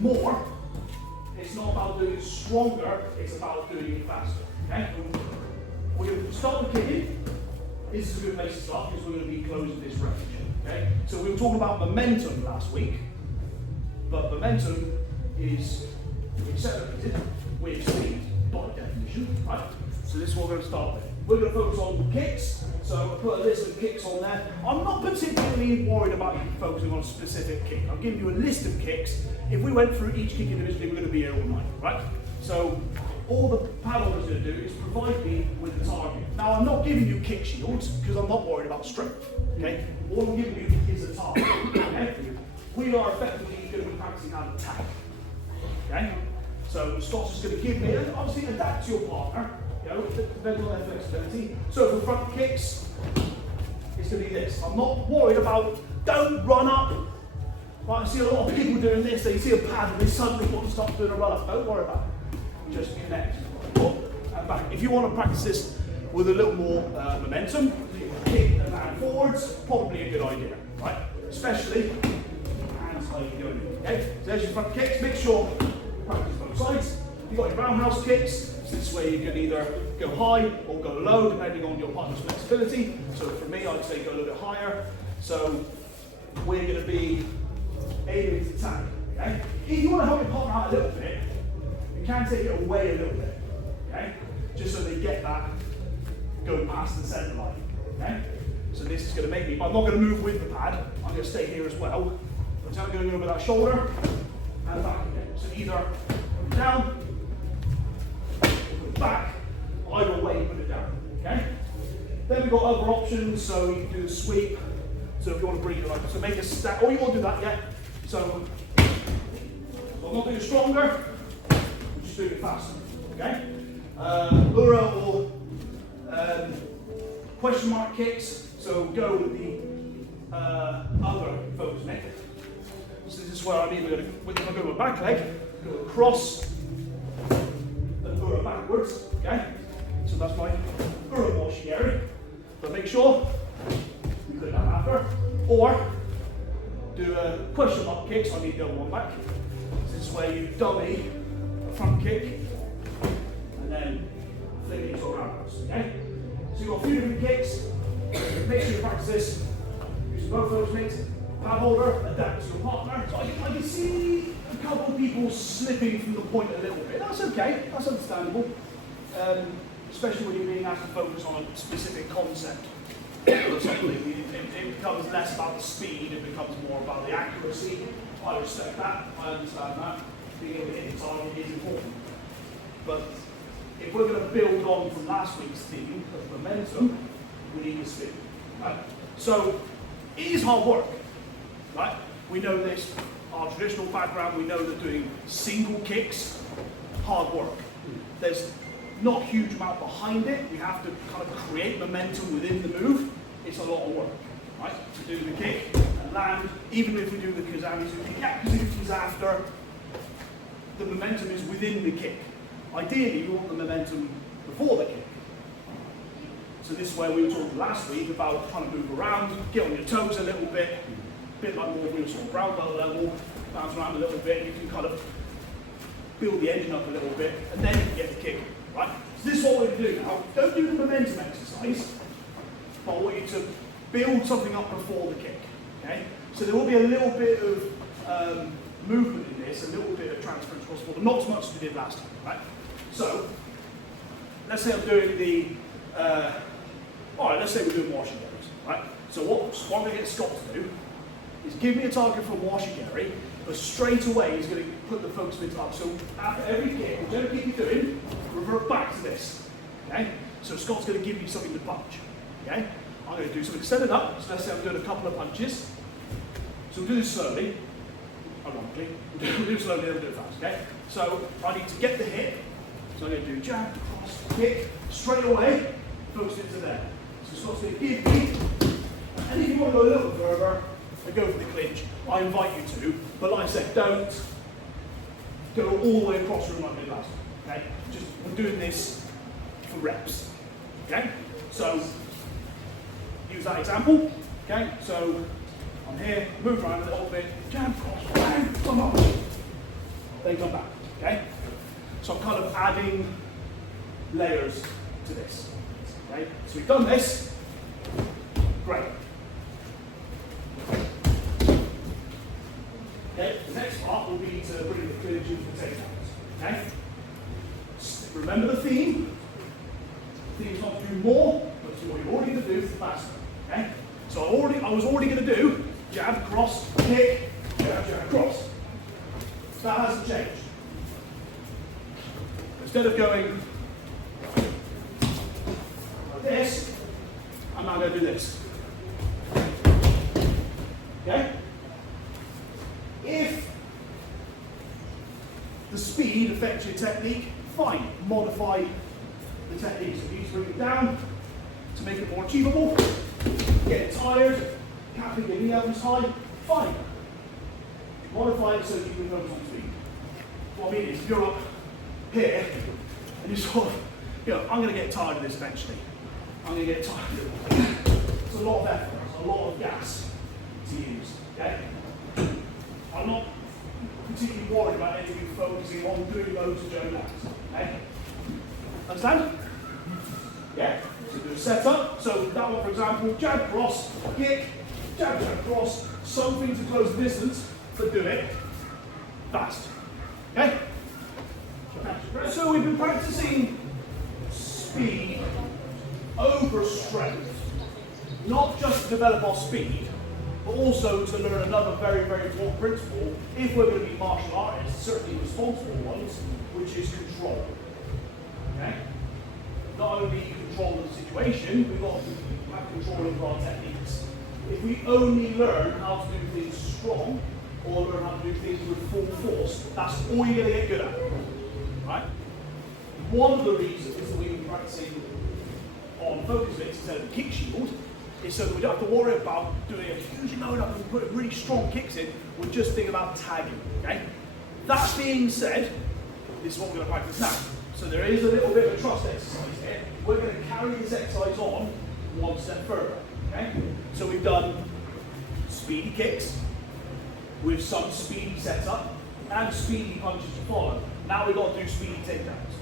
it more. It's not about doing it stronger, it's about doing it faster. Okay? We're going to start with kicking. This is a good place to start because we're going to be closing this range. Okay? So we were talking about momentum last week, but momentum is accelerated with speed by definition. Right? So this is what we're going to start with. We're going to focus on kicks. So I'll put a list of kicks on there. I'm not particularly worried about you focusing on a specific kick. I'll give you a list of kicks. If we went through each kick individually, we're going to be here all night, right? So all the pad holder is going to do is provide me with the target. Now I'm not giving you kick shields because I'm not worried about strength. Okay? All I'm giving you is a target. Okay? We are effectively going to be practicing how to tag. Okay? So Scott's just going to give me, and obviously adapt to your partner. Depending on their flexibility. So for front kicks, it's going to be this. I'm not worried about, don't run up. Right, I see a lot of people doing this. They see a pad and they suddenly want to start doing a run up. Don't worry about it. Just connect. Up and back. If you want to practice this with a little more momentum, kick and land forwards, probably a good idea. Right? Especially hands like you're going. Okay? So there's your front kicks. Make sure you practice both sides. You've got your roundhouse kicks. This way you can either go high or go low, depending on your partner's flexibility. So for me, I'd say go a little bit higher. So we're going to be aiming to tag. Okay? If you want to help your partner out a little bit, you can take it away a little bit. Okay? Just so they get that going past the centre line. Okay? So this is going to make me, but I'm not going to move with the pad. I'm going to stay here as well. I'm just going to go over that shoulder and back again. So either down, back, either way, put it down, okay? Then we've got other options, so you can do the sweep. So if you want to bring it like, so make a stack, or you want to do that, yeah? So I'm not doing it stronger, I'm just doing it faster, okay? Ura or question mark kicks, so go with the other focus neck. So this is where I'm either going to, if I go with my back leg, go across, backwards, okay? So that's my Ura. But make sure you put that after. Or do a question mark kick, so I need to go one back. This is where you dummy a front kick and then flick it into a roundhouse, okay? So you've got a few different kicks. Make sure you practice this. Use both those mitts. Pad holder, adapt to your partner. So I can see a couple of people slipping from the point a little bit. That's okay, that's understandable. Especially when you're being asked to focus on a specific concept or something. It becomes less about the speed, it becomes more about the accuracy. I respect that, I understand that. Being able to hit the target is important. But if we're going to build on from last week's theme of momentum, we need the speed. Right? So it is hard work. Right? We know this, our traditional background, we know that doing single kicks, hard work. There's not a huge amount behind it. We have to kind of create momentum within the move. It's a lot of work. Right? To do the kick and land, even if we do the Kazamizuki, Yakuzuki's after, the momentum is within the kick. Ideally, you want the momentum before the kick. So this is where we were talking last week about trying to move around, get on your toes a little bit like more we were sort of brown belt level, bounce around a little bit, you can kind of build the engine up a little bit, and then you can get the kick, right? So this is what we're going to do now. Don't do the momentum exercise, but I want you to build something up before the kick, okay? So there will be a little bit of movement in this, a little bit of transference possible, but not as much as we did last time, right? So, let's say I'm doing the, let's say we're doing washigari, right? So what I'm going to get Scott to do is give me a target for washigari, but straight away he's going to put the focus bit up. So after every kick, whichever kick you're doing, revert back to this, okay? So Scott's going to give me something to punch, okay? I'm going to do something to set it up. So let's say I'm doing a couple of punches. So we'll do this slowly, ironically. We'll do it slowly, then we'll do it fast, okay? So I need to get the hit. So I'm going to do jab, cross, kick, straight away, focus into there. So Scott's going to give me, and if you want to go a little further, and go for the clinch, I invite you to, but like I said, don't go all the way across the room like I did last time, okay? Just, we're doing this for reps, okay? So, use that example, okay? So, I'm here, move around a little bit, jab, cross, bang, come on. then come back, okay? So I'm kind of adding layers to this, okay? So we've done this, great. Okay, the next part will be to bring the clinch into the takedowns, okay? Remember the theme. The theme is not to do more, but to what you're already going to do faster, okay? So I was already going to do jab, cross, kick, jab, jab, cross. That hasn't changed. Instead of going like this, I'm now going to do this. Okay? If the speed affects your technique, fine. Modify the technique. So you need to bring it down to make it more achievable. Get tired, can't pick your knee out as high, fine. Modify it so you can focus on speed. What I mean is, if you're up here and you sort of, I'm going to get tired of this eventually. I'm going to get tired of it. It's a lot of effort, it's a lot of gas to use, okay? I'm not particularly worried about any of you focusing on doing loads of Joe Andrews, okay? Understand? Yeah, so do a setup. So that one, for example, jab, cross, kick, jab, jab, cross, something to close the distance, but do it fast, okay? So we've been practicing speed over strength, not just to develop our speed, but also to learn another very, very important principle if we're going to be martial artists, certainly responsible ones, which is control. Okay? Not only control of the situation, we've got to have control over our techniques. If we only learn how to do things strong, or learn how to do things with full force, that's all you're going to get good at. Right? One of the reasons that we've been practicing on focus mix instead of the kick shield is so that we don't have to worry about doing a huge load up and putting really strong kicks in. We're just thinking about tagging. Okay? That being said, this is what we're going to practice now. So there is a little bit of a trust exercise here. We're going to carry this exercise on one step further. Okay? So we've done speedy kicks with some speedy setup and speedy punches to follow. Now we've got to do speedy takedowns.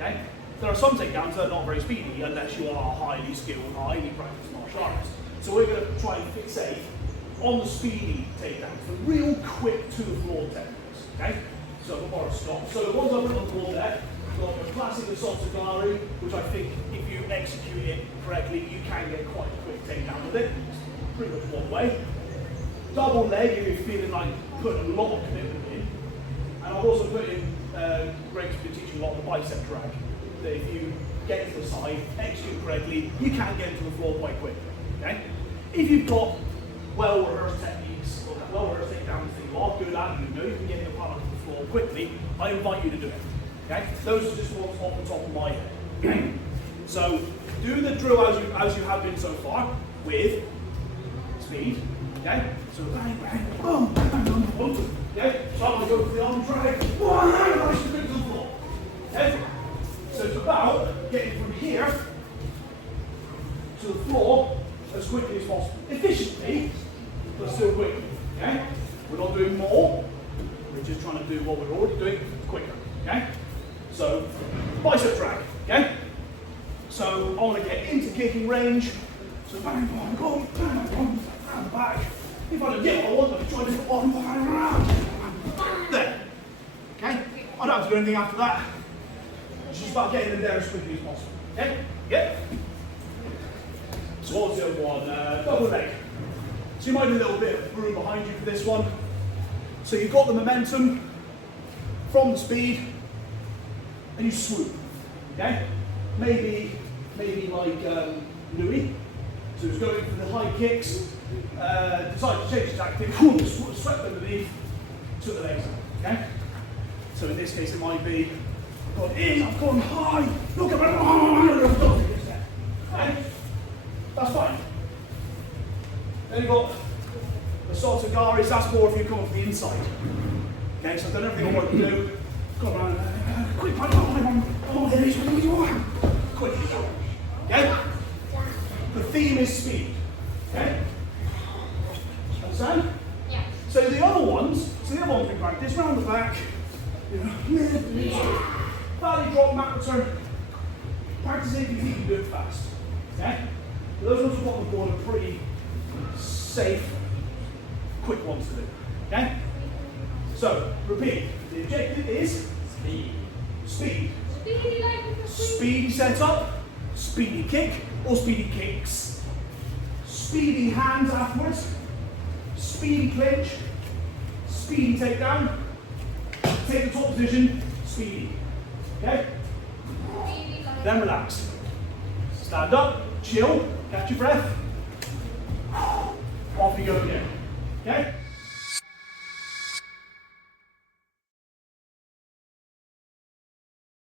Okay? There are some takedowns that are not very speedy unless you are a highly skilled, highly practiced martial artist. So we're going to try and fixate on the speedy takedowns, the real quick to the floor techniques. Okay? So we'll borrow stop. So the ones I've written on the board there, we've got the classic Somerset Applied, which I think if you execute it correctly, you can get quite a quick takedown with it. It's pretty much one way. Double leg if you're feeling like putting a lot of commitment in. And I've also put in, Greg's been teaching a lot of the bicep drag. That if you get to the side, execute correctly, you can get to the floor quite quickly. Okay? If you've got well-rehearsed techniques, or well-rehearsed takedowns that you are good at, and you know you can get your opponent to the floor quickly, I invite you to do it. Okay? Those are just ones off the top of my head. Okay? So do the drill as you have been so far with speed. Okay? So bang, bang, boom, bang, bang, boom, boom. Okay? So I'm going to go for the arm drag. One, nice to bring to the floor. Okay? So it's about getting from here to the floor as quickly as possible. Efficiently, but still quickly. Okay? We're not doing more. We're just trying to do what we're already doing quicker. Okay? So, bicep drag. Okay? So I want to get into kicking range. So bang, bang, boom, bang, boom, and back. If I don't get what I want, I can try to do on, bang, around. There. Okay? I don't have to do anything after that. It's just about getting in there as quickly as possible. Okay? Yep. So what was the other one? Double leg. So you might need a little bit of room behind you for this one. So you've got the momentum from the speed, and you swoop. Okay? Maybe like Louis. So he's going for the high kicks, decided to change his tactic, swept underneath, took the legs out. Okay? So in this case it might be, I've gone in, I've gone high, look at my okay? That's fine. Then you've got the Somerset Applied, that's more if you come off the inside. Okay, so I've done everything I want to do. Go around, quick, quickly go. Okay? The theme is speed. Okay? Understand? Yeah. So the other ones we practice round the back, Valley drop, mat return. Practice it if you think you can do it fast. Okay? Those ones we've got on the board are pretty safe, quick ones to do. Okay? So, repeat. The objective is speed. Speed. Speedy setup, speedy kick, or speedy kicks. Speedy hands afterwards. Speedy clinch. Speedy takedown. Take the top position. Speedy. Okay? Then relax. Stand up, chill, catch your breath. Off you go again. Okay?